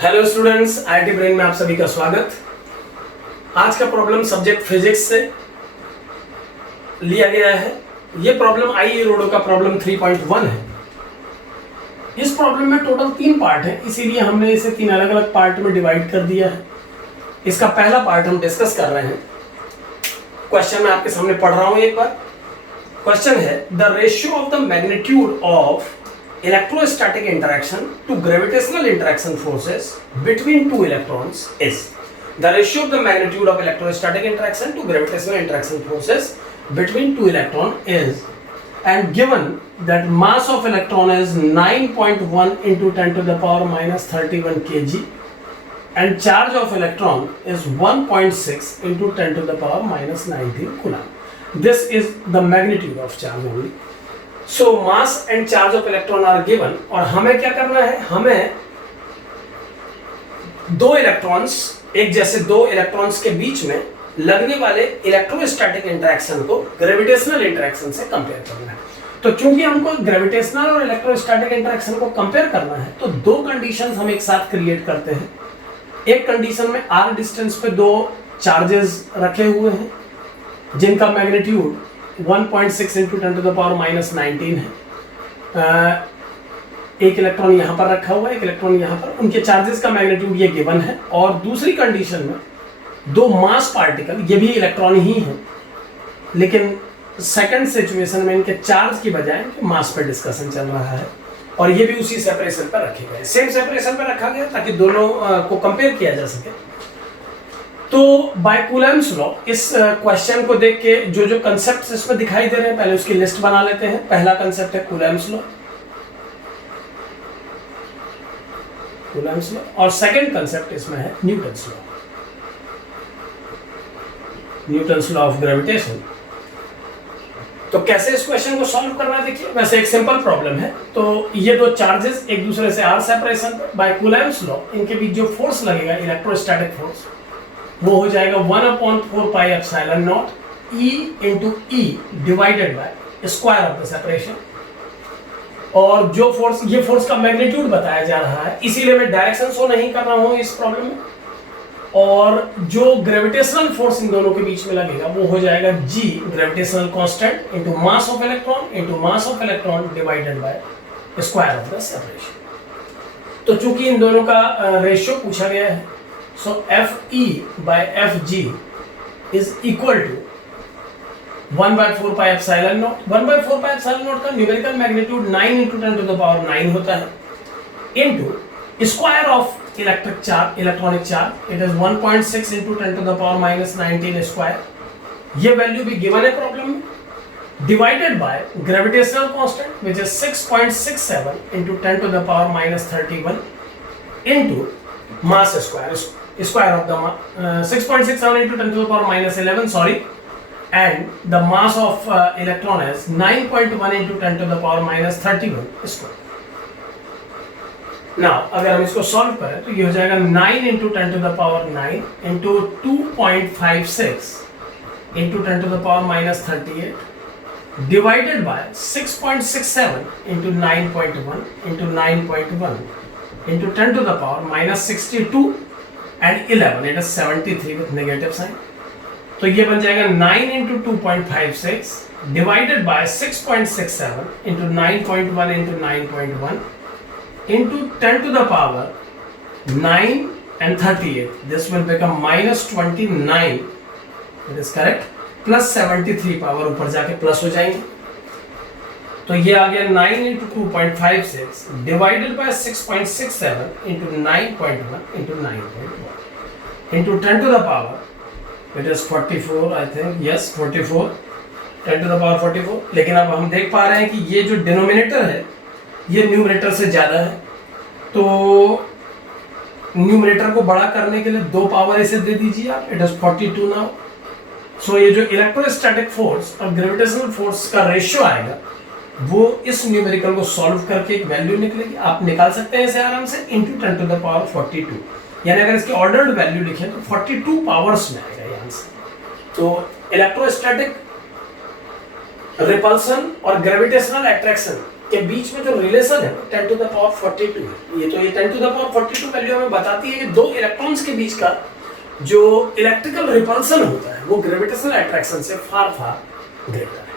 Hello students, IIT brain में आप सभी का स्वागत। आज का प्रॉब्लम सब्जेक्ट फिजिक्स से लिया गया है। यह प्रॉब्लम आईई रोडो का प्रॉब्लम 3.1 है। इस प्रॉब्लम में टोटल 3 पार्ट है, इसीलिए हमने इसे 3 अलग अलग पार्ट में डिवाइड कर दिया है। इसका पहला पार्ट हम डिस्कस कर रहे हैं। क्वेश्चन मैं आपके सामने पढ़ रहा हूं एक बार। क्वेश्चन है, the ratio of the magnitude of electrostatic interaction to gravitational interaction forces between two electrons is. The ratio of the magnitude of electrostatic interaction to gravitational interaction forces between two electrons is, and given that mass of electron is 9.1 into 10 to the power minus 31 kg and charge of electron is 1.6 into 10 to the power minus 19 coulomb. This is the magnitude of charge only. So mass and charge of electron are given, और हमें क्या करना है, हमें दो electrons, एक जैसे दो इलेक्ट्रॉन्स के बीच में लगने वाले इलेक्ट्रोस्टैटिक इंटरेक्शन को ग्रेविटेशनल इंटरेक्शन से कंपेयर करना है। तो चूंकि हमको ग्रेविटेशनल और इलेक्ट्रोस्टैटिक इंटरेक्शन को कंपेयर करना है, तो दो कंडीशंस हम एक साथ क्रिएट करते हैं। एक कंडीशन में r डिस्टेंस पे दो चार्जेस रखे हुए हैं जिनका magnitude 1.6 into 10 to the power minus 19 है। एक इलेक्ट्रॉन यहाँ पर रखा हुआ है, एक इलेक्ट्रॉन यहाँ पर, उनके चार्जेस का मैग्नीट्यूड ये गिवन है। और दूसरी कंडीशन में दो मास पार्टिकल, ये भी इलेक्ट्रॉन ही है, लेकिन सेकंड सिचुएशन में इनके चार्ज की बजाय इनके मास पर डिस्कशन चल रहा है, और ये भी उसी सेपरेशन पर रखे गए, सेम सेपरेशन पर रखा गया ताकि दोनों को कंपेयर किया जा सके। तो बाय कूलम्ब्स लॉ इस क्वेश्चन को देख के जो जो कंसेप्ट्स इसमें दिखाई दे रहे हैं, पहले उसकी लिस्ट बना लेते हैं। पहला कंसेप्ट है कूलम्ब्स लॉ, और सेकंड कंसेप्ट इसमें है न्यूटन्स लॉ ऑफ ग्रेविटेशन। तो कैसे इस क्वेश्चन को सॉल्व करना है, देखिए। वैसे एक सिंपल प्रॉब्लम है। तो ये दो चार्जेस एक दूसरे से R separation, by Coulomb's law इनके बीच जो फोर्स लगेगा, इलेक्ट्रोस्टैटिक फोर्स, वो हो जाएगा 1/4 pi epsilon not E into E divided by square of the separation. और जो फोर्स, ये फोर्स का मैग्नीट्यूड बताया जा रहा है, इसीलिए मैं डायरेक्शन शो नहीं कर रहा हूं इस प्रॉब्लम में। और जो ग्रेविटेशनल फोर्स इन दोनों के बीच में लगेगा वो हो जाएगा G gravitational constant into mass of electron divided by square of the separation. तो चूंकि इन दोनों का रेशियो पूछा गया है, so Fe by Fg is equal to 1/4 pi epsilon naught। 1/4 pi epsilon naught का numerical magnitude 9 into 10 to the power 9 होता है, into square of electronic charge, it is 1.6 into 10 to the power minus 19 square. ये value भी given है problem में, divided by gravitational constant which is 6.67 into 10 to the power minus 31 into mass square of the 6.67 into 10 to the power minus 11, sorry, and the mass of electron is 9.1 into 10 to the power minus 31 square. Now अगर हम इसको solve करें तो ये हो जाएगा 9 into 10 to the power 9 into 2.56 into 10 to the power minus 38 divided by 6.67 into 9.1 into 9.1 into 10 to the power minus 62 and 11, it is 73 with negative sign। तो ये बन जाएगा 9 into 2.56 divided by 6.67 into 9.1 into 9.1 into 10 to the power 9 and 38, this will become minus 29, it is correct, plus 73 power ऊपर जाके plus हो जाएंगे। तो ये आ गया 9 into 2.56 divided by 6.67 into 9.1 into 9.1 into 10 to the power, it is 44, I think, yes 44, 10 to the power 44। लेकिन अब हम देख पा रहे हैं कि ये जो डिनोमिनेटर है ये न्यूमरेटर से ज़्यादा है, तो न्यूमरेटर को बड़ा करने के लिए 2 पावर इसे दे दीजिए आप, इट इज 42 नाउ। सो ये जो इलेक्ट्रोस्टैटिक फोर्स और ग्रेविटेशनल फोर्स का रेशियो आएगा वो इस न्यूमेरिकल को सॉल्व करके एक वैल्यू निकलेगी। आप निकाल सकते हैं इसे आराम से, इंटू 10 टू द पावर 42, यानी अगर इसकी ऑर्डर्ड वैल्यू लिखें तो 42 पावर्स में आएगा ये आंसर। तो इलेक्ट्रोस्टैटिक रिपल्सन और ग्रेविटेशनल अट्रैक्शन के बीच में जो रिलेशन है 10 टू द पावर 42 है। ये 10 टू द पावर 42 वैल्यू हमें बताती है कि दो इलेक्ट्रॉन्स के बीच का जो इलेक्ट्रिकल रिपल्सन होता है वो ग्रेविटेशनल अट्रैक्शन से फार फार ग्रेटर है।